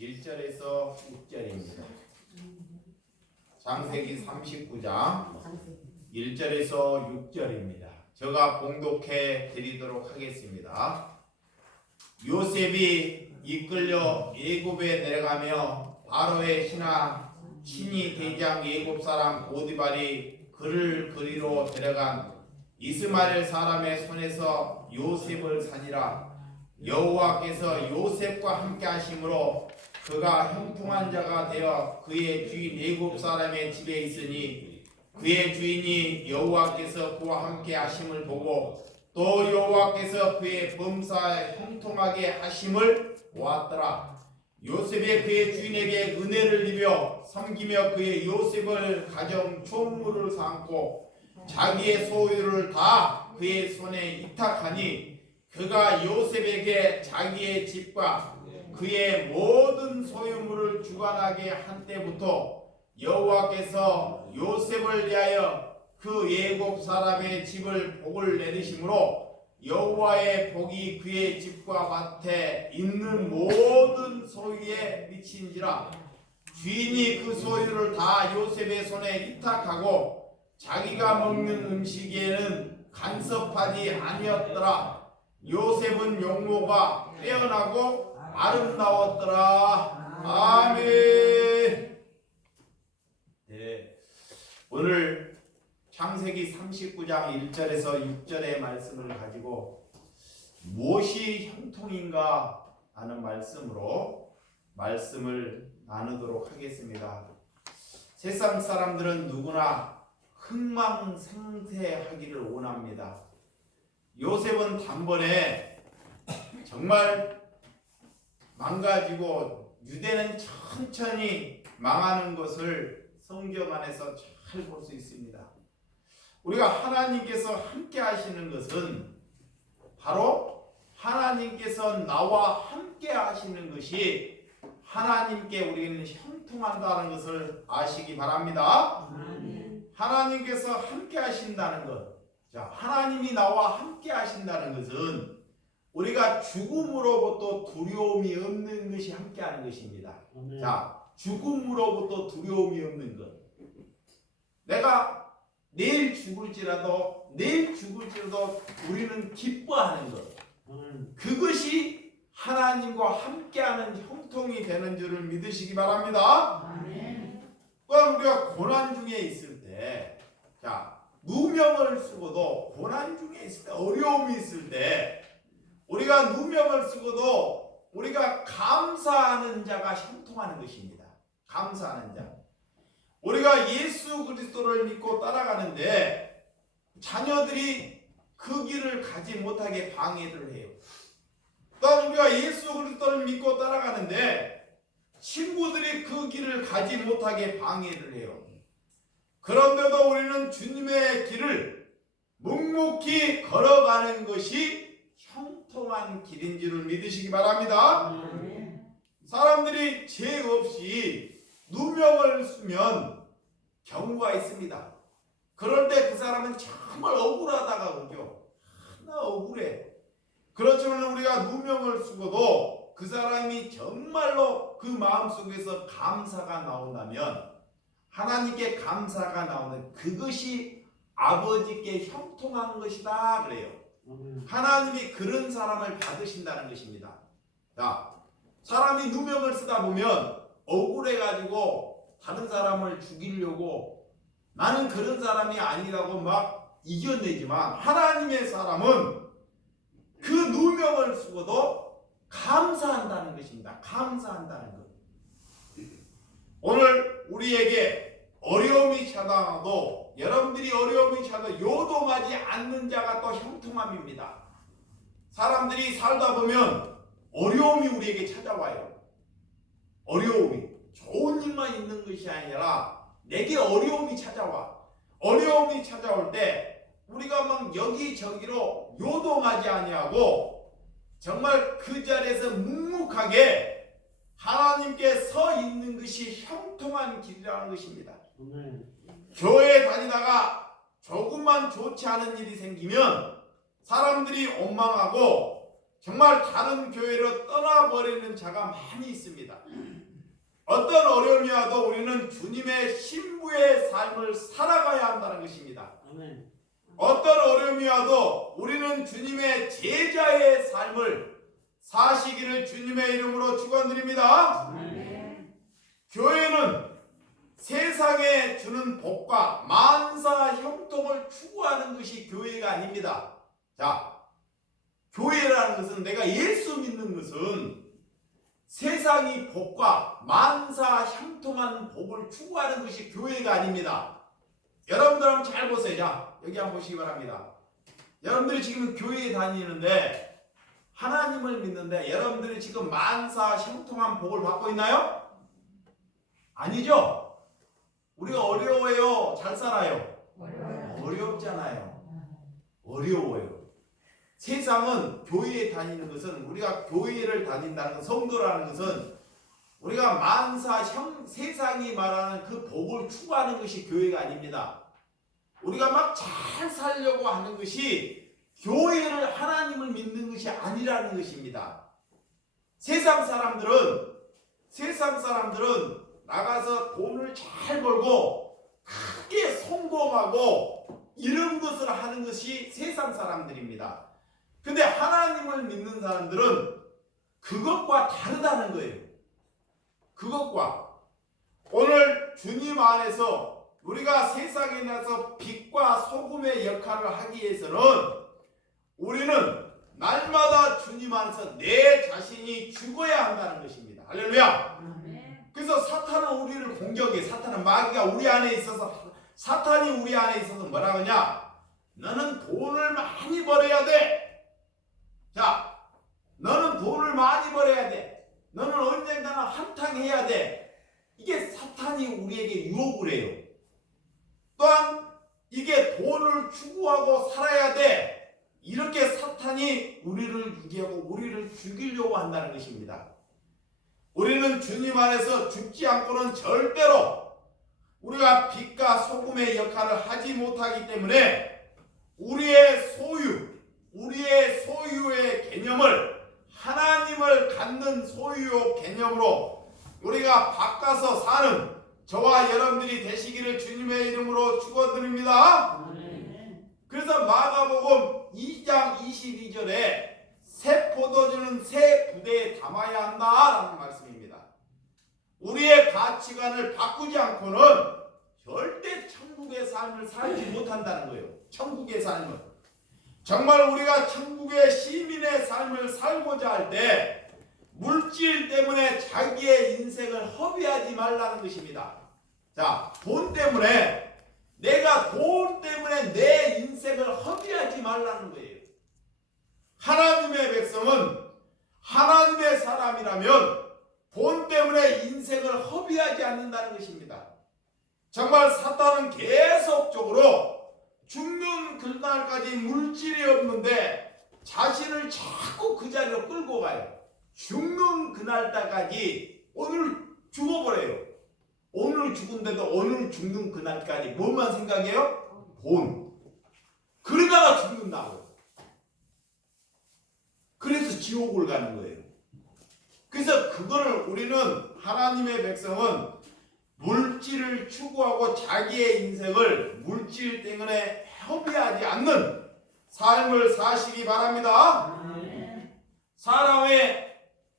1절에서 6절입니다. 창세기 39장 1절에서 6절입니다. 제가 봉독해 드리도록 하겠습니다. 요셉이 이끌려 애굽에 내려가며 바로의 신하 대장 애굽 사람 보디발이 그를 그리로 데려간 이스마엘 사람의 손에서 요셉을 산이라. 여호와께서 요셉과 함께 하심으로 그가 형통한 자가 되어 그의 주인 애굽 사람의 집에 있으니 그의 주인이 여호와께서 그와 함께 하심을 보고 또 여호와께서 그의 범사에 형통하게 하심을 보았더라. 요셉이 그의 주인에게 은혜를 입어 섬기며 그의 요셉을 가정 총무를 삼고 자기의 소유를 다 그의 손에 이탁하니 그가 요셉에게 자기의 집과 그의 모든 소유물을 주관하게 한 때부터 여호와께서 요셉을 위하여 그 애굽 사람의 집을 복을 내리심으로 여호와의 복이 그의 집과 밭에 있는 모든 소유에 미친지라. 주인이 그 소유를 다 요셉의 손에 이탁하고 자기가 먹는 음식에는 간섭하지 아니었더라. 요셉은 용모가 빼어나고 아름다웠더라. 아멘. 네, 오늘 창세기 39장 1절에서 6절의 말씀을 가지고 무엇이 형통인가 하는 말씀으로 말씀을 나누도록 하겠습니다. 세상 사람들은 누구나 흥망생쇠하기를 원합니다. 요셉은 단번에 정말 망가지고 유대는 천천히 망하는 것을 성경 안에서 잘 볼 수 있습니다. 우리가 하나님께서 함께 하시는 것은 바로 하나님께서 나와 함께 하시는 것이 하나님께 우리는 형통한다는 것을 아시기 바랍니다. 하나님께서 함께 하신다는 것, 자, 하나님이 나와 함께 하신다는 것은 우리가 죽음으로부터 두려움이 없는 것이 함께하는 것입니다. 자, 죽음으로부터 두려움이 없는 것. 내가 내일 죽을지라도 우리는 기뻐하는 것. 그것이 하나님과 함께하는 형통이 되는 줄을 믿으시기 바랍니다. 그럼 우리가 고난 중에 있을 때, 자, 누명을 쓰고도 고난 중에 있을 때, 어려움이 있을 때 우리가 누명을 쓰고도 우리가 감사하는 자가 형통하는 것입니다. 감사하는 자. 우리가 예수 그리스도를 믿고 따라가는데 자녀들이 그 길을 가지 못하게 방해를 해요. 또 우리가 예수 그리스도를 믿고 따라가는데 친구들이 그 길을 가지 못하게 방해를 해요. 그런데도 우리는 주님의 길을 묵묵히 걸어가는 것이 형통한 길인 줄을 믿으시기 바랍니다. 사람들이 죄 없이 누명을 쓰면 경우가 있습니다. 그럴 때 그 사람은 정말 억울하다가 오죠. 나 억울해. 그렇지만 우리가 누명을 쓰고도 그 사람이 정말로 그 마음속에서 감사가 나온다면, 하나님께 감사가 나오는 그것이 아버지께 형통한 것이다 그래요. 하나님이 그런 사람을 받으신다는 것입니다. 자, 사람이 누명을 쓰다 보면 억울해가지고 다른 사람을 죽이려고 나는 그런 사람이 아니라고 막 이겨내지만, 하나님의 사람은 그 누명을 쓰고도 감사한다는 것입니다. 감사한다는 것. 오늘 우리에게 어려움이 찾아와도, 여러분들이 어려움이 찾아도 요동하지 않는 자가 또 형통함입니다. 사람들이 살다 보면 어려움이 우리에게 찾아와요. 어려움이 좋은 일만 있는 것이 아니라 내게 어려움이 찾아와. 어려움이 찾아올 때 우리가 막 여기저기로 요동하지 아니하고 정말 그 자리에서 묵묵하게 하나님께 서 있는 것이 형통한 길이라는 것입니다. 교회에 다니다가 조금만 좋지 않은 일이 생기면 사람들이 원망하고 정말 다른 교회로 떠나버리는 자가 많이 있습니다. 어떤 어려움이 와도 우리는 주님의 신부의 삶을 살아가야 한다는 것입니다. 아멘. 어떤 어려움이 와도 우리는 주님의 제자의 삶을 사시기를 주님의 이름으로 축원드립니다. 아멘. 교회는 세상에 주는 복과 만사 형통을 추구하는 것이 교회가 아닙니다. 자, 교회라는 것은, 내가 예수 믿는 것은 세상이 복과 만사 형통한 복을 추구하는 것이 교회가 아닙니다. 여러분들 한번 잘 보세요. 자, 여기 한번 보시기 바랍니다. 여러분들이 지금 교회에 다니는데, 하나님을 믿는데, 여러분들이 지금 만사 형통한 복을 받고 있나요? 아니죠? 우리가 어려워요? 잘 살아요? 어렵잖아요. 어려워요. 세상은, 교회에 다니는 것은, 우리가 교회를 다닌다는 것, 성도라는 것은 우리가 만사 세상이 말하는 그 복을 추구하는 것이 교회가 아닙니다. 우리가 막 잘 살려고 하는 것이 교회를, 하나님을 믿는 것이 아니라는 것입니다. 세상 사람들은 나가서 돈을 잘 벌고 크게 성공하고 이런 것을 하는 것이 세상 사람들입니다. 근데 하나님을 믿는 사람들은 그것과 다르다는 거예요. 그것과, 오늘 주님 안에서 우리가 세상에 나서 빛과 소금의 역할을 하기 위해서는 우리는 날마다 주님 안에서 내 자신이 죽어야 한다는 것입니다. 할렐루야. 그래서 사탄은 우리를 공격해. 사탄은, 마귀가 우리 안에 있어서, 사탄이 우리 안에 있어서 뭐라 하냐? 너는 돈을 많이 벌어야 돼. 자, 너는 돈을 많이 벌어야 돼. 너는 언젠가는 한탕해야 돼. 이게 사탄이 우리에게 유혹을 해요. 또한 이게 돈을 추구하고 살아야 돼. 이렇게 사탄이 우리를 유기하고 우리를 죽이려고 한다는 것입니다. 우리는 주님 안에서 죽지 않고는 절대로 우리가 빛과 소금의 역할을 하지 못하기 때문에 우리의 소유의 개념을 하나님을 갖는 소유의 개념으로 우리가 바꿔서 사는 저와 여러분들이 되시기를 주님의 이름으로 축원드립니다. 그래서 마가복음 2장 22절에 새 포도주는 새 부대에 담아야 한다라는 말씀입니다. 우리의 가치관을 바꾸지 않고는 절대 천국의 삶을 살지 못한다는 거예요. 천국의 삶을. 정말 우리가 천국의 시민의 삶을 살고자 할 때 물질 때문에 자기의 인생을 허비하지 말라는 것입니다. 자, 돈 때문에, 내가 돈 때문에 내 인생을 허비하지 말라는 거예요. 하나님의 백성은, 하나님의 사람이라면 돈 때문에 인생을 허비하지 않는다는 것입니다. 정말 사탄은 계속적으로 죽는 그날까지 물질이 없는데 자신을 자꾸 그 자리로 끌고 가요. 죽는 그날까지 오늘 죽어버려요. 오늘 죽은데도 오늘 죽는 그날까지 뭐만 생각해요? 돈. 그러다가 죽는다고. 그래서 지옥을 가는 거예요. 그래서 그거를, 우리는, 하나님의 백성은 물질을 추구하고 자기의 인생을 물질 때문에 허비하지 않는 삶을 사시기 바랍니다. 사람의,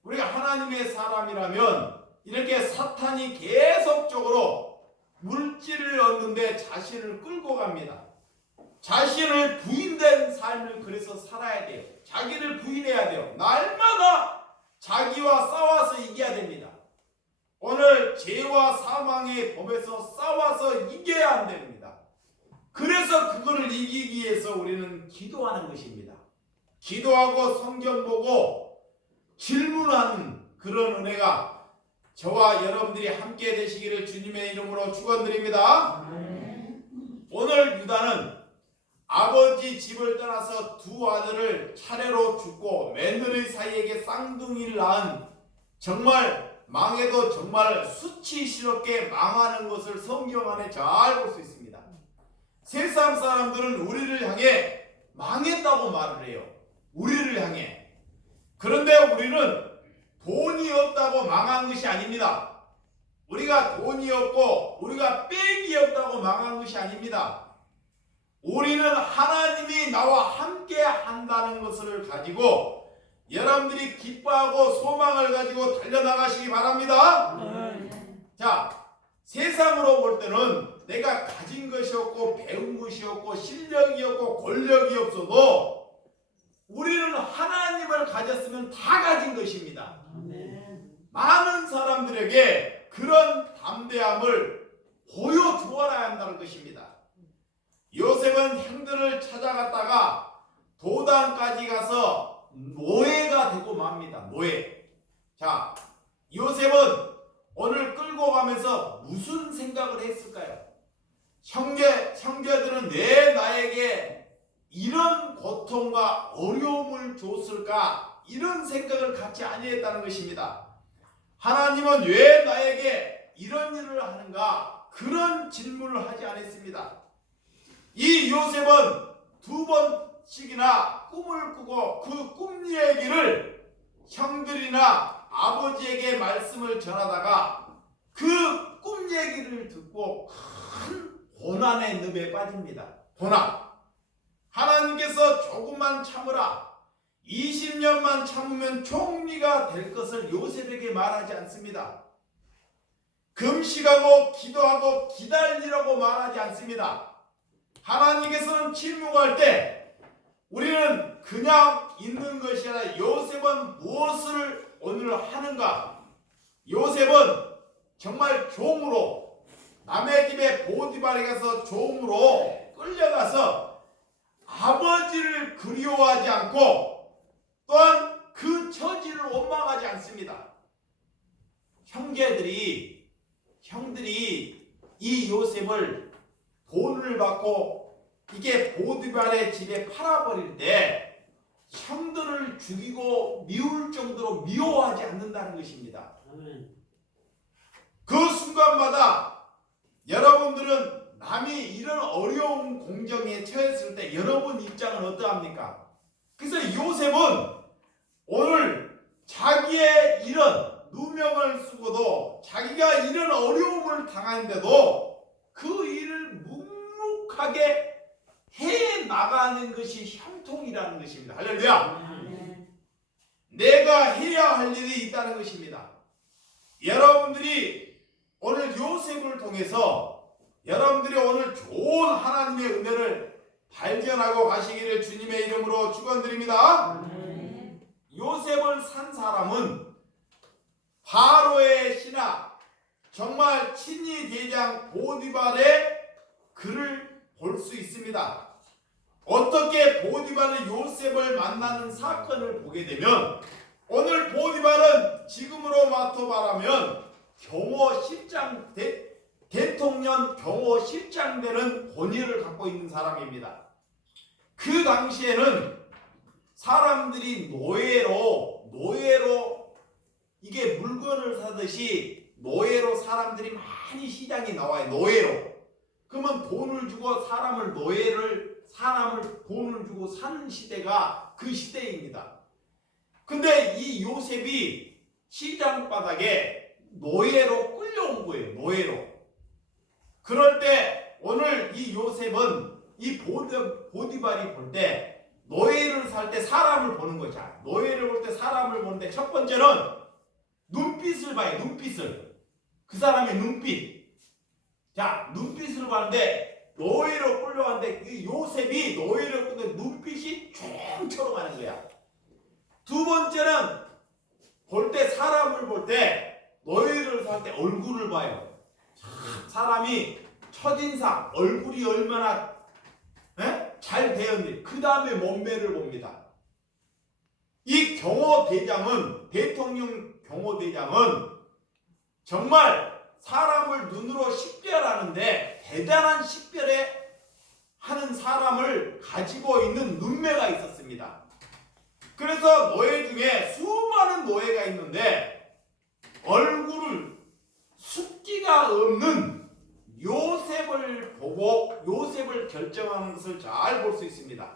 우리가 하나님의 사람이라면 이렇게 사탄이 계속적으로 물질을 얻는데 자신을 끌고 갑니다. 자신을 부인된 삶을 그래서 살아야 돼요. 자기를 부인해야 돼요. 날마다 자기와 싸워서 이겨야 됩니다. 오늘 죄와 사망의 법에서 싸워서 이겨야 됩니다. 그래서 그거를 이기기 위해서 우리는 기도하는 것입니다. 기도하고 성경 보고 질문하는 그런 은혜가 저와 여러분들이 함께 되시기를 주님의 이름으로 축원드립니다. 오늘 유다는 아버지 집을 떠나서 두 아들을 차례로 죽고 며느리 사이에게 쌍둥이를 낳은, 정말 망해도 정말 수치스럽게 망하는 것을 성경 안에 잘 볼 수 있습니다. 세상 사람들은 우리를 향해 망했다고 말을 해요. 우리를 향해. 그런데 우리는 돈이 없다고 망한 것이 아닙니다. 우리가 돈이 없고 우리가 빽이 없다고 망한 것이 아닙니다. 우리는 하나님이 나와 함께 한다는 것을 가지고 여러분들이 기뻐하고 소망을 가지고 달려나가시기 바랍니다. 자, 세상으로 볼 때는 내가 가진 것이 없고 배운 것이 없고 실력이 없고 권력이 없어도 우리는 하나님을 가졌으면 다 가진 것입니다. 많은 사람들에게 그런 담대함을 보여주어야 한다는 것입니다. 요셉은 형들을 찾아갔다가 도단까지 가서 노예가 되고 맙니다. 노예. 자, 요셉은 오늘 끌고 가면서 무슨 생각을 했을까요? 형제들은 왜 나에게 이런 고통과 어려움을 줬을까? 이런 생각을 갖지 아니했다는 것입니다. 하나님은 왜 나에게 이런 일을 하는가? 그런 질문을 하지 않았습니다. 이 요셉은 2번씩이나 꿈을 꾸고 그 꿈 얘기를 형들이나 아버지에게 말씀을 전하다가 그 꿈 얘기를 듣고 큰 고난의 늪에 빠집니다. 고난. 하나님께서 조금만 참으라. 20년만 참으면 총리가 될 것을 요셉에게 말하지 않습니다. 금식하고 기도하고 기다리라고 말하지 않습니다. 하나님께서는 침묵할 때 우리는 그냥 있는 것이 아니라 요셉은 무엇을 오늘 하는가? 요셉은 정말 종으로 남의 집에 보디발에 가서 종으로 끌려가서 아버지를 그리워하지 않고 또한 그 처지를 원망하지 않습니다. 형들이 이 요셉을 돈을 받고 이게 보디발의 집에 팔아버릴 때 형들을 죽이고 미울 정도로 미워하지 않는다는 것입니다. 그 순간마다 여러분들은 남이 이런 어려운 공정에 처했을 때 여러분 입장은 어떠합니까? 그래서 요셉은 오늘 자기의 이런 누명을 쓰고도 자기가 이런 어려움을 당하는데도 그 일을 묵묵하게 해 나가는 것이 형통이라는 것입니다. 할렐루야. 내가 해야 할 일이 있다는 것입니다. 여러분들이 오늘 요셉을 통해서 여러분들이 오늘 좋은 하나님의 은혜를 발견하고 가시기를 주님의 이름으로 축원드립니다. 요셉을 산 사람은 바로의 신하 정말 친위 대장 보디발의 글을 볼 수 있습니다. 어떻게 보디발은 요셉을 만나는 사건을 보게 되면 오늘 보디발은 지금으로 말하면 경호실장 대통령 경호실장 되는 권위를 갖고 있는 사람입니다. 그 당시에는 사람들이 노예로 이게 물건을 사듯이 노예로 사람들이 많이 시장에 나와요. 노예로. 그러면 돈을 주고 사람을 돈을 주고 사는 시대가 그 시대입니다. 근데 이 요셉이 시장 바닥에 노예로 끌려온 거예요. 노예로. 그럴 때 오늘 이 요셉은 이 보디발이 볼 때 노예를 살 때 사람을 보는 거죠. 노예를 볼 때 사람을 보는데 첫 번째는 눈빛을 봐요. 눈빛을. 그 사람의 눈빛. 자, 눈빛을 봤는데 노예로 끌려왔는데 이 요셉이 노예로 끌려왔는데 눈빛이 쫑처럼 하는 거야. 두 번째는 볼 때 사람을 볼 때 노예를 살 때 얼굴을 봐요. 사람이 첫인상 얼굴이 얼마나 잘 되었는지 그 다음에 몸매를 봅니다. 이 경호대장은 대통령 경호대장은 정말 사람을 눈으로 식별하는데 대단한 식별에 하는 사람을 가지고 있는 눈매가 있었습니다. 그래서 노예 중에 수많은 노예가 있는데 얼굴을 숙기가 없는 요셉을 보고 요셉을 결정하는 것을 잘 볼 수 있습니다.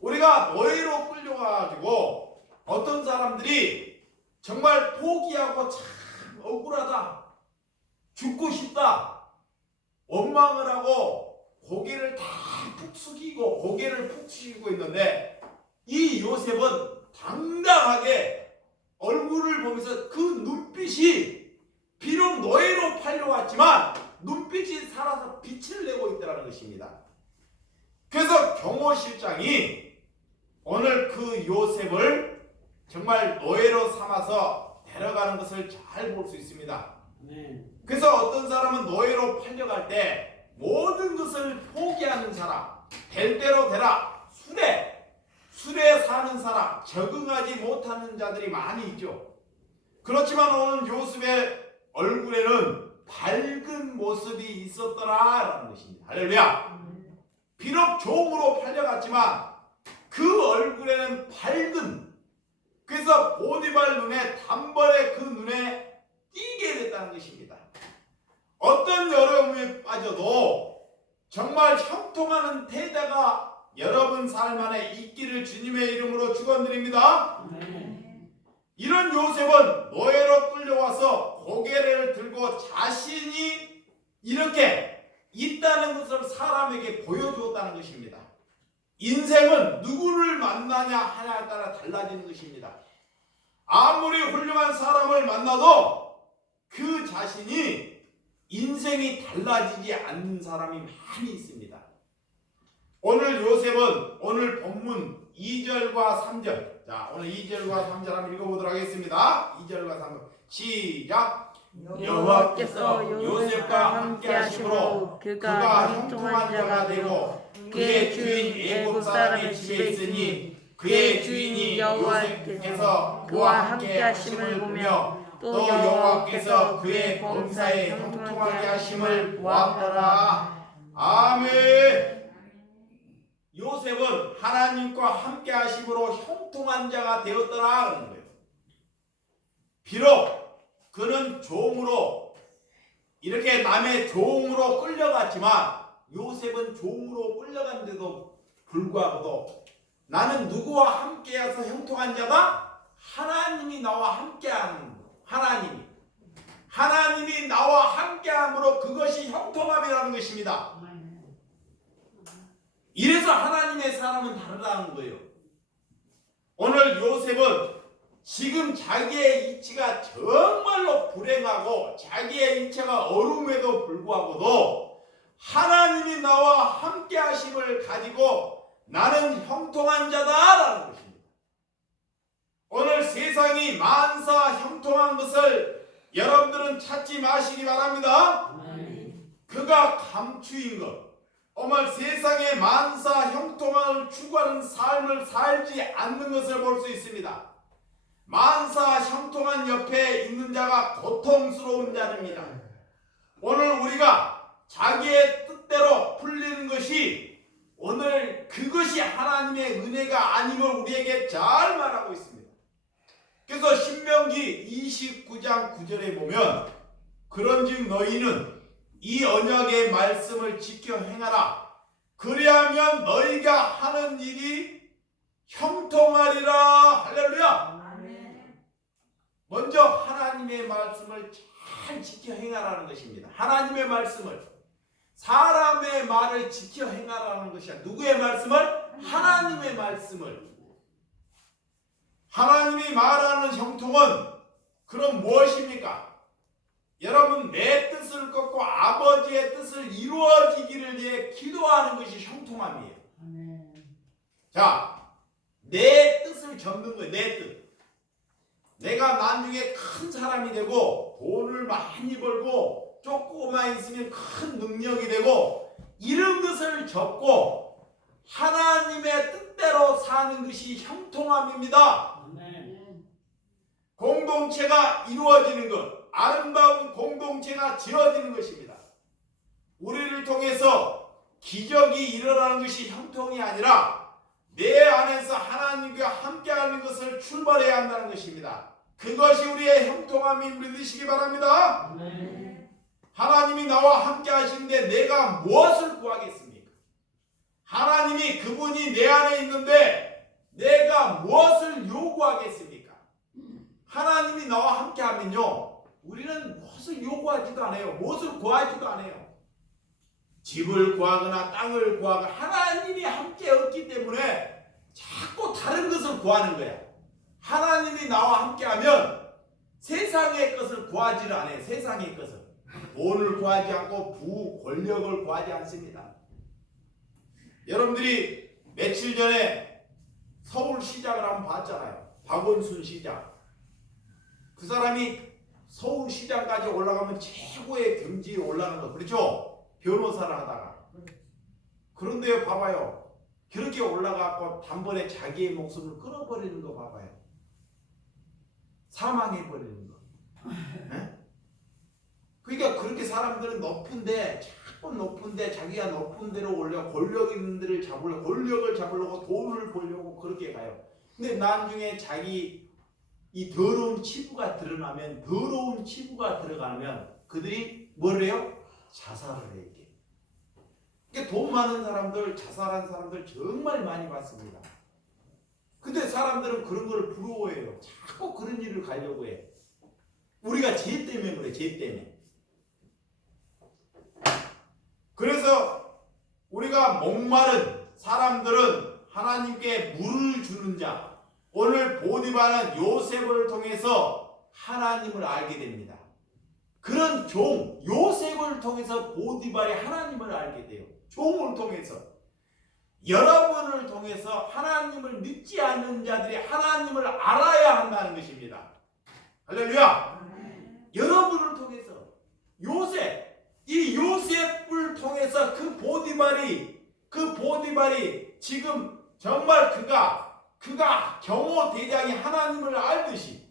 우리가 노예로 끌려가지고 어떤 사람들이 정말 포기하고 참 억울하다. 죽고 싶다 원망을 하고 고개를 다 푹 숙이고 고개를 푹 숙이고 있는데 이 요셉은 당당하게 얼굴을 보면서 그 눈빛이 비록 노예로 팔려왔지만 눈빛이 살아서 빛을 내고 있다는 것입니다. 그래서 경호실장이 오늘 그 요셉을 정말 노예로 삼아서 데려가는 것을 잘 볼 수 있습니다. 그래서 어떤 사람은 노예로 팔려갈 때 모든 것을 포기하는 사람, 될 대로 되라, 술에 사는 사람, 적응하지 못하는 자들이 많이 있죠. 그렇지만 오늘 요셉의 얼굴에는 밝은 모습이 있었더라라는 것입니다. 할렐루야. 비록 종으로 팔려갔지만 그 얼굴에는 밝은, 그래서 보디발 눈에 단번에 그 눈에 띄게 됐다는 것입니다. 어떤 어려움에 빠져도 정말 형통하는 태자가 여러분 삶 안에 있기를 주님의 이름으로 축원드립니다. 이런 요셉은 노예로 끌려와서 고개를 들고 자신이 이렇게 있다는 것을 사람에게 보여주었다는 것입니다. 인생은 누구를 만나냐 하냐에 따라 달라지는 것입니다. 아무리 훌륭한 사람을 만나도 그 자신이 인생이 달라지지 않는 사람이 많이 있습니다. 오늘 요셉은 오늘 본문 2절과 3절, 자 오늘 2절과 3절 한번 읽어보도록 하겠습니다. 2절과 3절 시작. 여호와께서 요셉과 함께 하심으로 그가 형통한 자가 되고 그의 주인 애굽 사람의 집에 있으니 그의 주인이 여호와께서 그와 함께 하심을 보며 또 여호와께서 그의 범사에 형통하게 하심을 보았더라. 아멘. 요셉은 하나님과 함께 하심으로 형통한 자가 되었더라 하는 거예요. 비록 그는 종으로 이렇게 남의 종으로 끌려갔지만 요셉은 종으로 끌려간데도 불구하고도 나는 누구와 함께해서 형통한 자다? 하나님이 나와 함께하는 거. 하나님이 나와 함께함으로 그것이 형통함이라는 것입니다. 이래서 하나님의 사람은 다르다는 거예요. 오늘 요셉은 지금 자기의 이치가 정말로 불행하고 자기의 이치가 어려움에도 불구하고도 하나님이 나와 함께 하심을 가지고 나는 형통한 자다라는 것입니다. 오늘 세상이 만사 형통한 것을 여러분들은 찾지 마시기 바랍니다. 그가 감추인 것, 오늘 세상에 만사 형통함을 추구하는 삶을 살지 않는 것을 볼 수 있습니다. 만사 형통한 옆에 있는 자가 고통스러운 자입니다. 오늘 우리가 자기의 뜻대로 풀리는 것이 오늘 그것이 하나님의 은혜가 아님을 우리에게 잘 말하고 있습니다. 그래서 신명기 29장 9절에 보면 그런즉 너희는 이 언약의 말씀을 지켜 행하라. 그리하면 너희가 하는 일이 형통하리라. 할렐루야. 먼저 하나님의 말씀을 잘 지켜 행하라는 것입니다. 하나님의 말씀을, 사람의 말을 지켜 행하라는 것이야. 누구의 말씀을? 하나님의 말씀을. 하나님이 말하는 형통은 그럼 무엇입니까? 여러분, 내 뜻을 꺾고 아버지의 뜻을 이루어지기를 위해 기도하는 것이 형통함이에요. 자, 내 뜻을 접는 거예요. 내 뜻. 내가 나중에 큰 사람이 되고 돈을 많이 벌고 조금만 있으면 큰 능력이 되고 이런 것을 접고 하나님의 뜻대로 사는 것이 형통함입니다. 공동체가 이루어지는 것, 아름다운 공동체가 지어지는 것입니다. 우리를 통해서 기적이 일어나는 것이 형통이 아니라 내 안에서 하나님과 함께하는 것을 출발해야 한다는 것입니다. 그것이 우리의 형통함이 믿으시기 바랍니다. 하나님이 나와 함께 하시는데 내가 무엇을 구하겠습니까? 하나님이 그분이 내 안에 있는데 내가 무엇을 요구하겠습니까? 하나님이 나와 함께 하면요, 우리는 무엇을 요구하지도 않아요. 무엇을 구하지도 않아요. 집을 구하거나 땅을 구하거나 하나님이 함께 없기 때문에 자꾸 다른 것을 구하는 거야. 하나님이 나와 함께하면 세상의 것을 구하지를 않아요. 세상의 것을. 돈을 구하지 않고 부, 권력을 구하지 않습니다. 여러분들이 며칠 전에 서울시장을 한번 봤잖아요. 박원순 시장. 그 사람이 서울시장까지 올라가면 최고의 경지에 올라가는 거. 그렇죠? 변호사를 하다가. 그런데요, 봐봐요. 그렇게 올라가고 단번에 자기의 목숨을 끊어버리는 거 봐봐요. 사망해버리는 거. 네? 그러니까 그렇게 사람들은 높은데 자꾸 높은데 자기가 높은 데로 올려 권력 있는 데를 잡으려고 권력을 잡으려고 돈을 벌려고 그렇게 가요. 근데 나중에 자기 이 더러운 치부가 드러나면 더러운 치부가 들어가면 그들이 뭘 해요? 자살을 해요. 그러니까 돈 많은 사람들 자살한 사람들 정말 많이 봤습니다. 근데 사람들은 그런 걸 부러워해요. 자꾸 그런 일을 가려고 해. 우리가 죄 때문에 그래. 죄 때문에. 그래서 우리가 목마른 사람들은 하나님께 물을 주는 자. 오늘 보디바는 요셉을 통해서 하나님을 알게 됩니다. 그런 종 요셉을 통해서 보디발이 하나님을 알게 돼요. 종을 통해서. 여러분을 통해서 하나님을 믿지 않는 자들이 하나님을 알아야 한다는 것입니다. 할렐루야. 여러분을 통해서 이 요셉을 통해서 그 보디발이 지금 정말 그가 경호대장이 하나님을 알듯이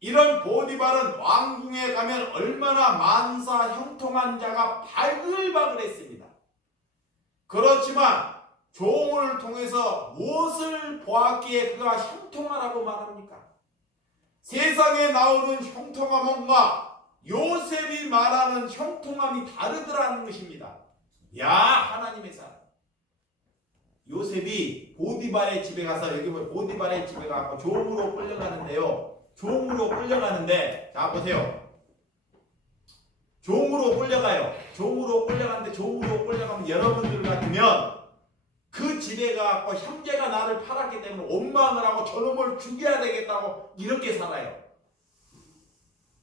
이런 보디발은 왕궁에 가면 얼마나 만사 형통한 자가 바글바글했습니다. 그렇지만 종을 통해서 무엇을 보았기에 그가 형통하라고 말합니까? 세상에 나오는 형통함과 요셉이 말하는 형통함이 다르더라는 것입니다. 야, 하나님의 사람. 요셉이 보디발의 집에 가서 여기 보면 보디발의 집에 가서 종으로 끌려가는데요. 종으로 끌려가는데 자 보세요. 종으로 끌려가요. 종으로 끌려가면 여러분들 같으면 그 집에 가서 형제가 나를 팔았기 때문에 원망을 하고 저놈을 죽여야 되겠다고 이렇게 살아요.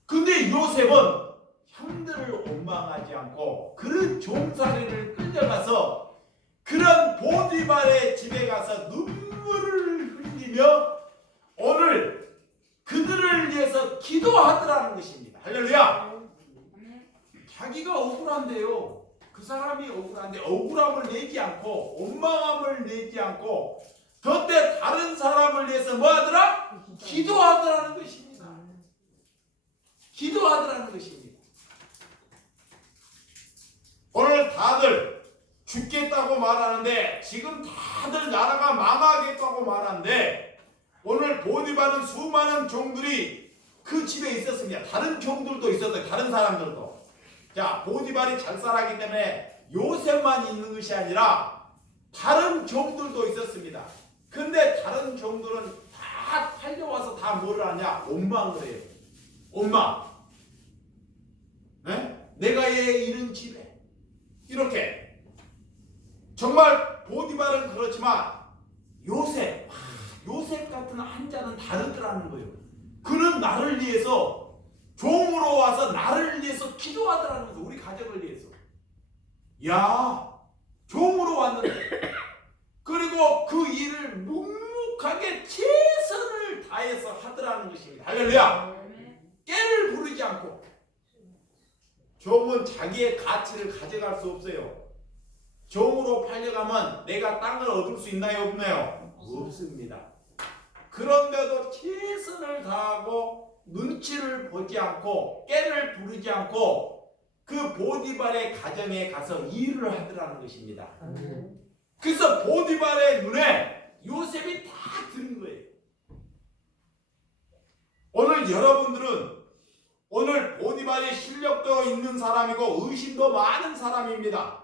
근데 요셉은 형들을 원망하지 않고 그런 종살이를 끌려가서 그런 보디발의 집에 가서 눈물을 흘리며 오늘 그들을 위해서 기도하더라는 것입니다. 할렐루야. 자기가 억울한데요. 그 사람이 억울한데 억울함을 내지 않고 원망함을 내지 않고 그때 다른 사람을 위해서 뭐 하더라? 기도하더라는 것입니다. 기도하더라는 것입니다. 오늘 다들 죽겠다고 말하는데 지금 다들 나라가 망하겠다고 말하는데 오늘 보디발은 수많은 종들이 그 집에 있었습니다. 다른 종들도 있었어요. 다른 사람들도. 자, 보디발이 잘 살았기 때문에 요셉만 있는 것이 아니라 다른 종들도 있었습니다. 근데 다른 종들은 다 팔려와서 다 뭐를 하냐? 원망을 해요. 원망. 네? 내가 얘 이런 집에 이렇게 정말 보디발은 그렇지만 요셉 같은 한 자는 다르더라는 거예요. 그는 나를 위해서 종으로 와서 나를 위해서 기도하더라는 거죠. 우리 가족을 위해서. 야, 종으로 왔는데 그리고 그 일을 묵묵하게 최선을 다해서 하더라는 것입니다. 할렐루야. 깨를 부르지 않고. 종은 자기의 가치를 가져갈 수 없어요. 종으로 팔려가면 내가 땅을 얻을 수 있나요? 없나요? 없습니다. 그런데도 최선을 다하고 눈치를 보지 않고 깨를 부르지 않고 그 보디발의 가정에 가서 일을 하더라는 것입니다. 그래서 보디발의 눈에 요셉이 다 든 거예요. 오늘 여러분들은 오늘 보디발의 실력도 있는 사람이고 의심도 많은 사람입니다.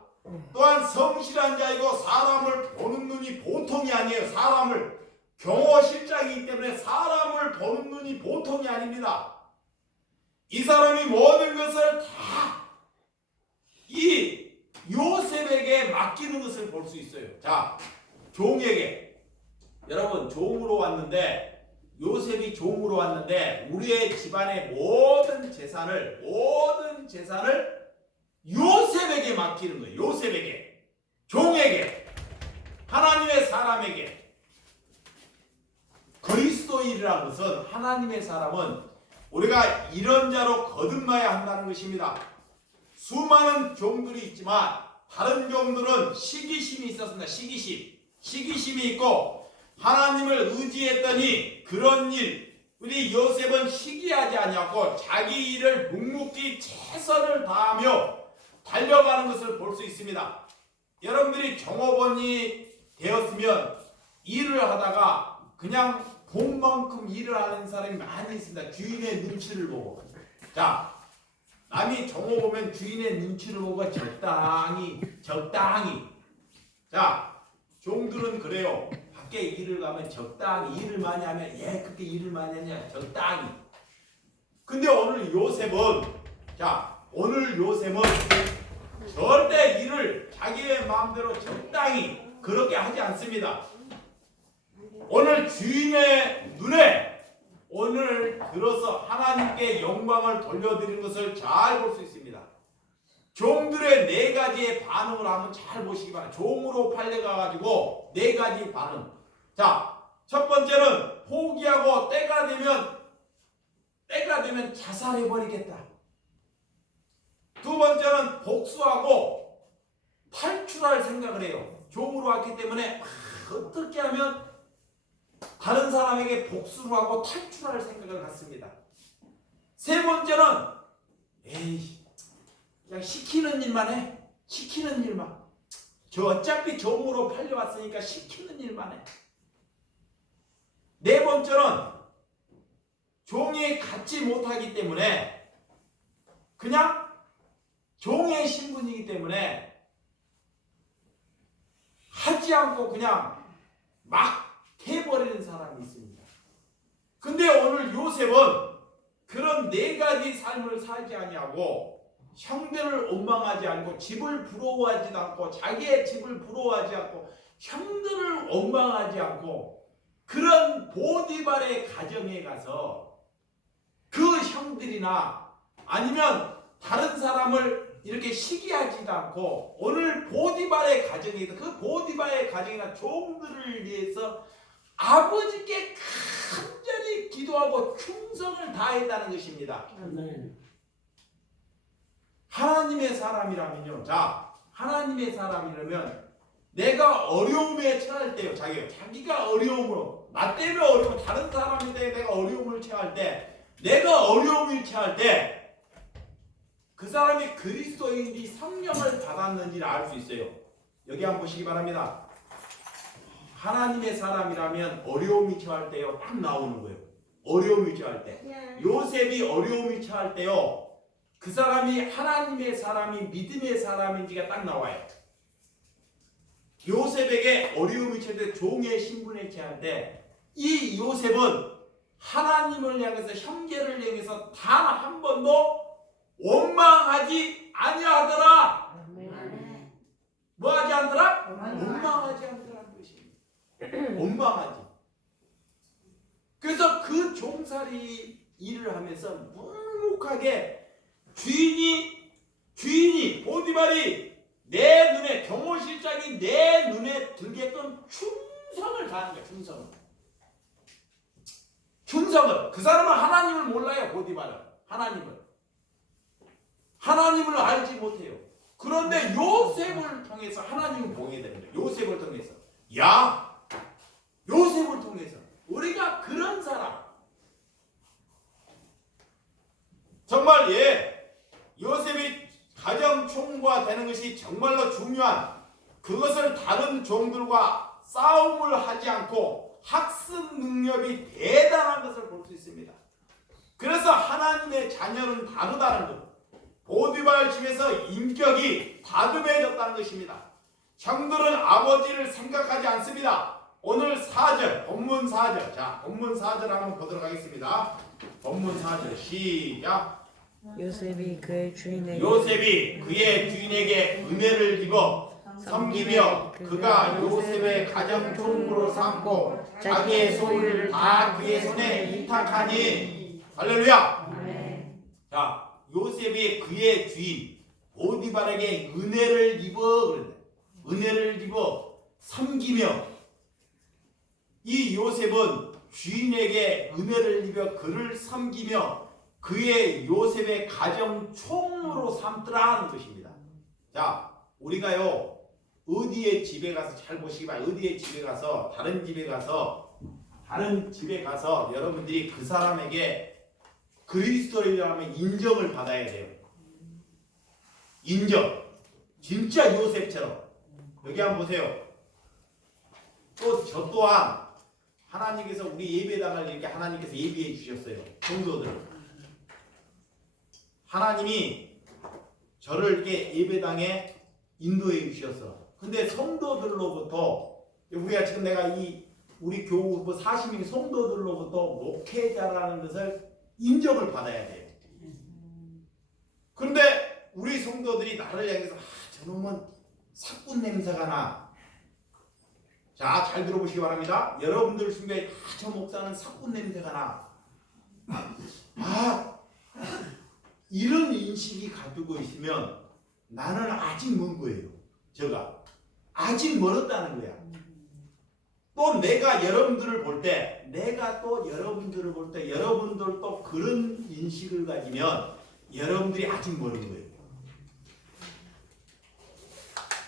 또한 성실한 자이고 사람을 보는 눈이 보통이 아니에요. 사람을 경호실장이기 때문에 사람을 보는 눈이 보통이 아닙니다. 이 사람이 모든 것을 다 이 요셉에게 맡기는 것을 볼 수 있어요. 자, 종에게, 여러분 종으로 왔는데, 요셉이 종으로 왔는데 우리의 집안의 모든 재산을 요셉에게 맡기는 거예요. 요셉에게, 종에게, 하나님의 사람에게. 그리스도인이라는 것은, 하나님의 사람은 우리가 이런 자로 거듭나야 한다는 것입니다. 수많은 종들이 있지만 다른 종들은 시기심이 있었습니다. 시기심이 있고 하나님을 의지했더니 그런 일, 우리 요셉은 시기하지 아니하고 자기 일을 묵묵히 최선을 다하며 달려가는 것을 볼 수 있습니다. 여러분들이 종업원이 되었으면 일을 하다가 그냥 본만큼 일을 하는 사람이 많이 있습니다. 주인의 눈치를 보고. 자, 남이 종업 보면 주인의 눈치를 보고 적당히. 자, 종들은 그래요. 밖에 일을 가면 적당히, 일을 많이 하면 그렇게 일을 많이 하냐, 적당히. 근데 오늘 요셉은 절대 일을 자기의 마음대로 적당히 그렇게 하지 않습니다. 오늘 주인의 눈에 오늘 들어서 하나님께 영광을 돌려드리는 것을 잘 볼 수 있습니다. 종들의 네 가지의 반응을 한번 잘 보시기 바랍니다. 종으로 팔려가가지고 네 가지 반응. 자, 첫 번째는 포기하고 때가 되면 자살해버리겠다. 두 번째는 복수하고 탈출할 생각을 해요. 종으로 왔기 때문에 어떻게 하면 다른 사람에게 복수를 하고 탈출할 생각을 갖습니다. 세 번째는 그냥 시키는 일만 해. 저 어차피 종으로 팔려왔으니까 시키는 일만 해. 네 번째는 종이 갖지 못하기 때문에 그냥 종의 신분이기 때문에 하지 않고 그냥 막 해버리는 사람이 있습니다. 근데 오늘 요셉은 그런 네 가지 삶을 살지 아니하고 형들을 원망하지 않고 집을 부러워하지도 않고 자기의 집을 부러워하지 않고 형들을 원망하지 않고 그런 보디발의 가정에 가서 그 형들이나 아니면 다른 사람을 이렇게 시기하지도 않고 오늘 보디발의 가정에서 그 보디발의 가정이나 종들을 위해서 아버지께 간절히 기도하고 충성을 다했다는 것입니다. 아멘. 하나님의 사람이라면요. 자, 하나님의 사람이라면 내가 어려움에 처할 때요. 자기가 어려움으로, 나 때문에 어려움, 다른 사람에 대해 내가 어려움을 처할 때, 그 사람이 그리스도인이 성령을 받았는지를 알 수 있어요. 여기 한번 보시기 바랍니다. 하나님의 사람이라면 어려움이 처할 때요, 딱 나오는 거예요. 어려움이 처할 때. 요셉이 어려움이 처할 때요, 그 사람이 하나님의 사람이 믿음의 사람인지가 딱 나와요. 요셉에게 어려움이 처할 때 종의 신분에 처할 때 이 요셉은 하나님을 향해서 형제를 향해서 단 한 번도 원망하지 아니하더라. 뭐하지 않더라? 원망하지 않더라는 것입니다. 원망하지. 그래서 그 종살이 일을 하면서 묵묵하게 주인이 보디발이 내 눈에, 경호실장이 내 눈에 들게끔 충성을 다하는 거야. 충성을. 그 사람은 하나님을 몰라요. 보디발은 하나님을 알지 못해요. 그런데 요셉을 통해서 하나님을 보게 됩니다. 요셉을 통해서 우리가 그런 사람, 정말 요셉이 가정 총무가 되는 것이 정말로 중요한, 그것을 다른 종들과 싸움을 하지 않고 학습 능력이 대단한 것을 볼 수 있습니다. 그래서 하나님의 자녀는 다르다는 것, 보디발 집에서 인격이 다듬해졌다는 것입니다. 형들은 아버지를 생각하지 않습니다. 오늘 4절, 본문 4절. 자, 본문 4절 한번 보도록 하겠습니다. 본문 4절 시작. 요셉이 그의 주인에게 은혜를 입어 섬기며 그가 요셉의 가정 총무로 삼고 자기의 소유를 다 그의 손에 위탁하니. 할렐루야. 자, 요셉이 그의 주인 보디발에게 은혜를 입어 그런다. 은혜를 입어 섬기며. 이 요셉은 주인에게 은혜를 입어 그를 섬기며 그의 요셉의 가정 총무로 삼더라는 것입니다. 자, 우리가요 어디에 집에 가서 잘 보시기 바랍니다. 어디에 집에 가서 다른 집에 가서 여러분들이 그 사람에게 그리스도인이라면 인정을 받아야 돼요. 인정. 진짜 요셉처럼. 여기 한번 보세요. 또 저 또한 하나님께서 우리 예배당을 이렇게 하나님께서 예비해 주셨어요. 성도들. 하나님이 저를 이렇게 예배당에 인도해 주셨어. 근데 성도들로부터 우리가 지금 내가 이 우리 교우 40명 성도들로부터 목회자라는 것을 인정을 받아야 돼요. 그런데 우리 성도들이 나를 향해서 저놈은 사꾼 냄새가 나. 자, 잘 들어보시기 바랍니다. 여러분들 중에 저 목사는 사꾼 냄새가 나. 이런 인식이 가지고 있으면 나는 아직 먼 거예요. 제가 아직 멀었다는 거야. 또 내가 여러분들을 볼 때 여러분들도 그런 인식을 가지면 여러분들이 아직 멀은 거예요.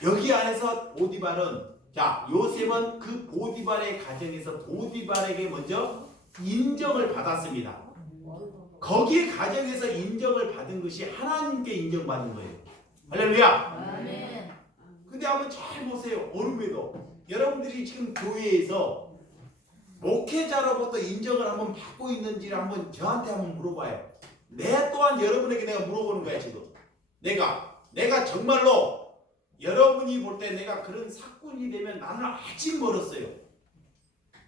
여기 안에서 보디발은, 자, 요셉은 그 보디발의 가정에서 보디발에게 먼저 인정을 받았습니다. 거기 가정에서 인정을 받은 것이 하나님께 인정받은 거예요. 할렐루야. 아멘. 근데 한번 잘 보세요. 어른에도 여러분들이 지금 교회에서 목회자로부터 인정을 한번 받고 있는지를 한번 저한테 한번 물어봐요. 내 또한 여러분에게 내가 물어보는 거야. 지금 내가 정말로 여러분이 볼 때 내가 그런 사꾼이 되면 나는 아직 멀었어요.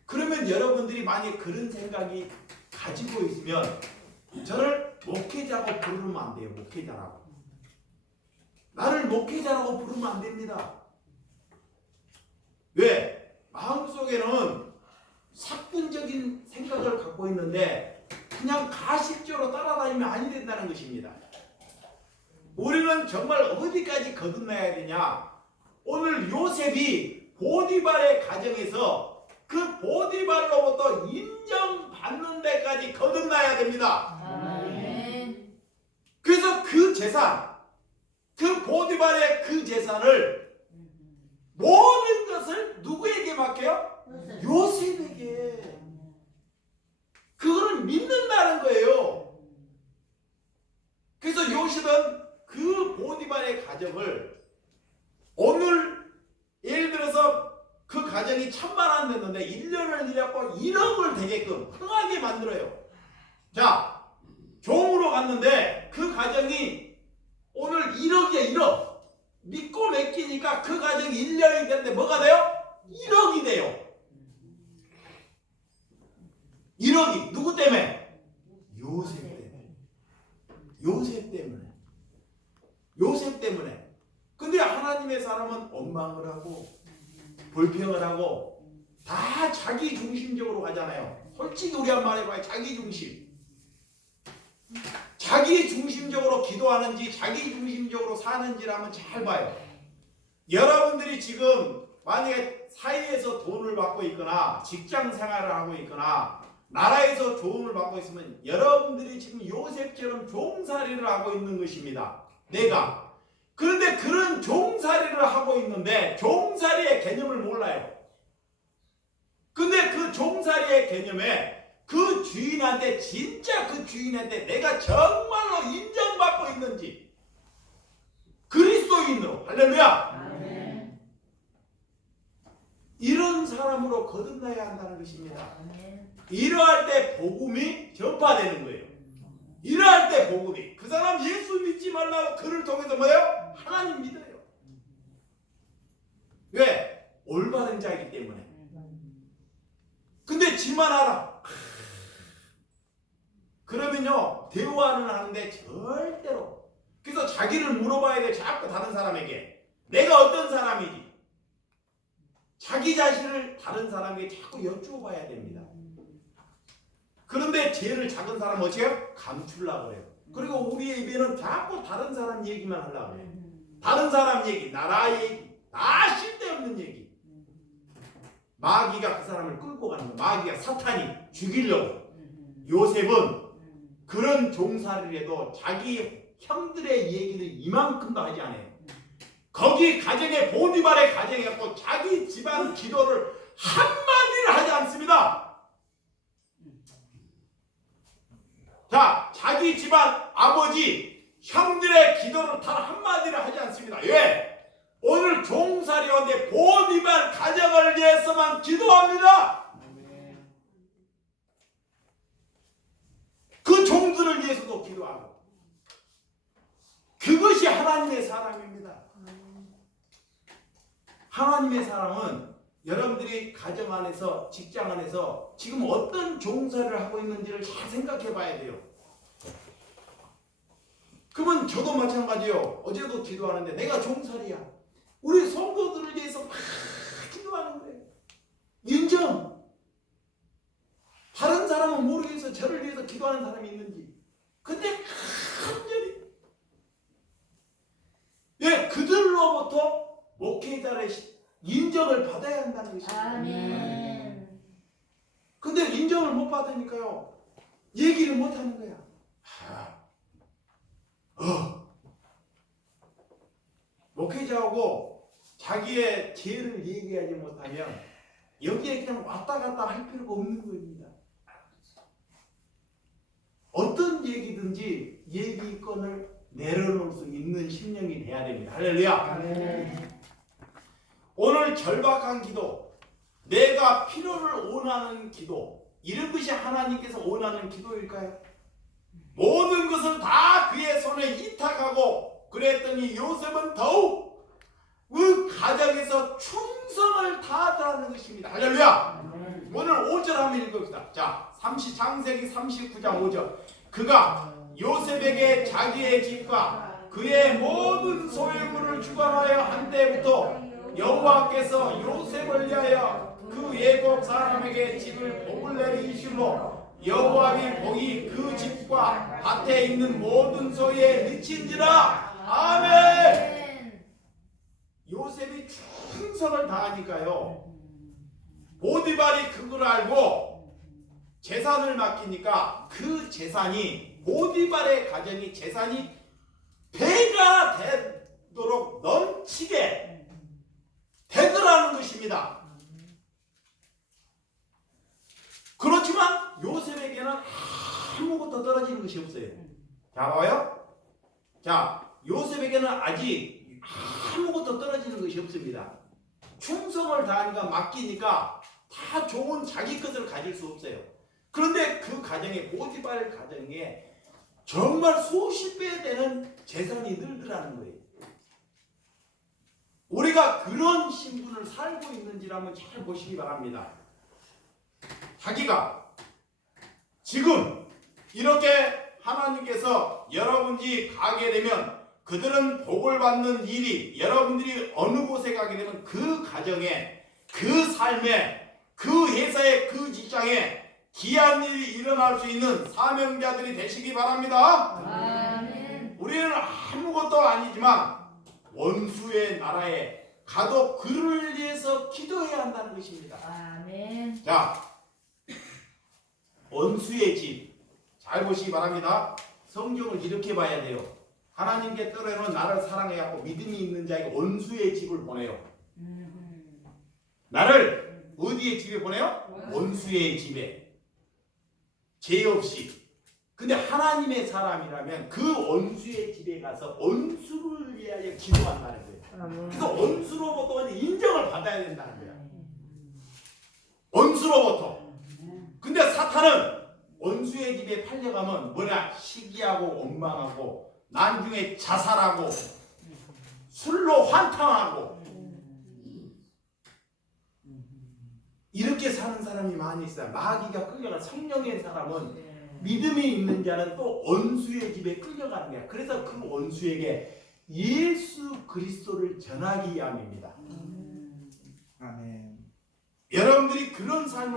그러면 여러분들이 만약 그런 생각이 가지고 있으면 저를 목회자라고 부르면 안 돼요. 목회자라고. 나를 목회자라고 부르면 안 됩니다. 왜? 마음속에는 사꾼적인 생각을 갖고 있는데 그냥 가십적으로 따라다니면 안 된다는 것입니다. 우리는 정말 어디까지 거듭나야 되냐? 오늘 요셉이 보디발의 가정에서 그 보디발로부터 인정받는 데까지 거듭나야 됩니다. 아멘. 그래서 그 재산, 그 보디발의 그 재산을 모든 것을 누구에게 맡겨요? 요셉에게. 그거를 믿는다는 거예요. 그래서 요셉은 그 보디발의 가정을 오늘 예를 들어서 그 가정이 1,000만 원 됐는데 1년을 일하고 1억을 되게끔 흥하게 만들어요. 자, 종으로 갔는데 그 가정이 오늘 1억이야. 1억. 믿고 맡기니까 그 가정이 1년이 됐는데 뭐가 돼요? 1억이 돼요. 1억이 누구 때문에? 요셉 때문에. 요셉 때문에. 요셉 때문에. 근데 하나님의 사람은 원망을 하고 불평을 하고 다 자기 중심적으로 가잖아요. 솔직히 우리 한 말 해봐요. 자기 중심. 자기 중심적으로 기도하는지 자기 중심적으로 사는지를 한번 잘 봐요. 여러분들이 지금 만약에 사회에서 돈을 받고 있거나 직장 생활을 하고 있거나 나라에서 도움을 받고 있으면 여러분들이 지금 요셉처럼 종살이를 하고 있는 것입니다. 내가. 그런데 그런 종살이를 하고 있는데 종살이의 개념을 몰라요. 근데 그 종살이의 개념에 그 주인한테 진짜 그 주인한테 내가 정말로 인정받고 있는지 그리스도인으로 할렐루야. 아멘. 이런 사람으로 거듭나야 한다는 것입니다. 아멘. 이러할 때 복음이 전파되는 거예요. 이러할 때 복음이 그 사람 예수 믿지 말라고 그를 통해서 뭐예요? 하나님 믿어요. 왜? 올바른 자이기 때문에. 근데 지만 알아. 그러면요 대화를 하는데 절대로 그래서 자기를 물어봐야 돼. 자꾸 다른 사람에게 내가 어떤 사람이지 자기 자신을 다른 사람에게 자꾸 여쭈어봐야 됩니다. 그런데 죄를 작은 사람은 어떻게 해요? 감추려고 그래요. 그리고 우리의 입에는 자꾸 다른 사람 얘기만 하려고 해요. 다른 사람 얘기, 나라 얘기, 다 쓸데없는 얘기. 마귀가 그 사람을 끌고 가는 거예요. 마귀가 사탄이 죽이려고. 요셉은 그런 종살이를 해도 자기 형들의 얘기를 이만큼도 하지 않아요. 거기 가정에 보디발의 가정에 갖고 자기 집안 기도를 한마디를 하지 않습니다. 자, 자기 집안 아버지 형들의 기도를 단 한마디를 하지 않습니다. 왜? 오늘 종살이원데 보디발 가정을 위해서만 기도합니다. 그 종들을 위해서도 기도하고 그것이 하나님의 사람입니다. 하나님의 사람은 여러분들이 가정 안에서 직장 안에서 지금 어떤 종사를 하고 있는지를 잘 생각해 봐야 돼요. 그러면 저도 마찬가지예요. 어제도 기도하는데 내가 종살이야. 우리 성도들을 위해서 막 기도하는 거예요. 인정. 다른 사람은 모르겠어. 저를 위해서 기도하는 사람이 있는지. 근데 간절히 예, 그들로부터 목회자의 인정을 받아야 한다는 것입니다. 아멘. 근데 인정을 못 받으니까요. 얘기를 못 하는 거야. 목회자하고 자기의 죄를 얘기하지 못하면 여기에 그냥 왔다 갔다 할 필요가 없는 겁니다. 어떤 얘기든지 얘기권을 내려놓을 수 있는 심령이 돼야 됩니다. 할렐루야. 아멘. 오늘 절박한 기도, 내가 필요를 원하는 기도, 이런 것이 하나님께서 원하는 기도일까요? 모든 것을 다 그의 손에 이탁하고 그랬더니 요셉은 더욱 그 가정에서 충성을 다하더라는 것입니다. 할렐루야. 오늘 5절 한번 읽읍시다. 자, 창세기 39장 5절. 그가 요셉에게 자기의 집과 그의 모든 소유물을 주관하여 한 때부터 여호와께서 요셉을 위하여 그 애굽 사람에게 집을 복을 내리심으로 여호와의 복이 그 집과 밭에 있는 모든 소유에 미친지라. 아멘. 요셉이 충성을 다하니까요. 보디발이 그걸 알고 재산을 맡기니까 그 재산이 보디발의 가정이 재산이 배가 되도록 넘치게 되더라는 것입니다. 그렇지만 요셉에게는 아무것도 떨어지는 것이 없어요. 자, 봐요. 자, 요셉에게는 아직 아무것도 떨어지는 것이 없습니다. 충성을 다하니까 맡기니까 다 좋은 자기 것을 가질 수 없어요. 그런데 그 가정에 보디발 가정에 정말 수십 배 되는 재산이 늘더라는 거예요. 우리가 그런 신분을 살고 있는지를 한번 잘 보시기 바랍니다. 자기가 지금 이렇게 하나님께서 여러분이 가게 되면 그들은 복을 받는 일이 여러분들이 어느 곳에 가게 되면 그 가정에 그 삶에 그 회사에 그 직장에 귀한 일이 일어날 수 있는 사명자들이 되시기 바랍니다. 아멘. 우리는 아무것도 아니지만 원수의 나라에 가도 그를 위해서 기도해야 한다는 것입니다. 아멘. 자, 원수의 집 잘 보시기 바랍니다. 성경을 이렇게 봐야 돼요. 하나님께 때로는 나를 사랑해갖고 믿음이 있는 자에게 원수의 집을 보내요. 나를 어디에 집에 보내요? 원수의 집에. 죄 없이. 근데 하나님의 사람이라면 그 원수의 집에 가서 원수를 위하여 기도한다는 거예요. 그래서 원수로부터 인정을 받아야 된다는 거야. 원수로부터. 근데 사탄은 원수의 집에 팔려가면 뭐냐? 시기하고 원망하고 나중에 자살하고 술로 환탕하고 이렇게 사는 사람이 많이 있어요. 마귀가 끌려간 성령의 사람은 믿음이 있는 자는 또 원수의 집에 끌려가는 거야. 그래서 그 원수에게 예수 그리스도를 전하기 위함입니다. 아멘. 여러분들이 그런 삶을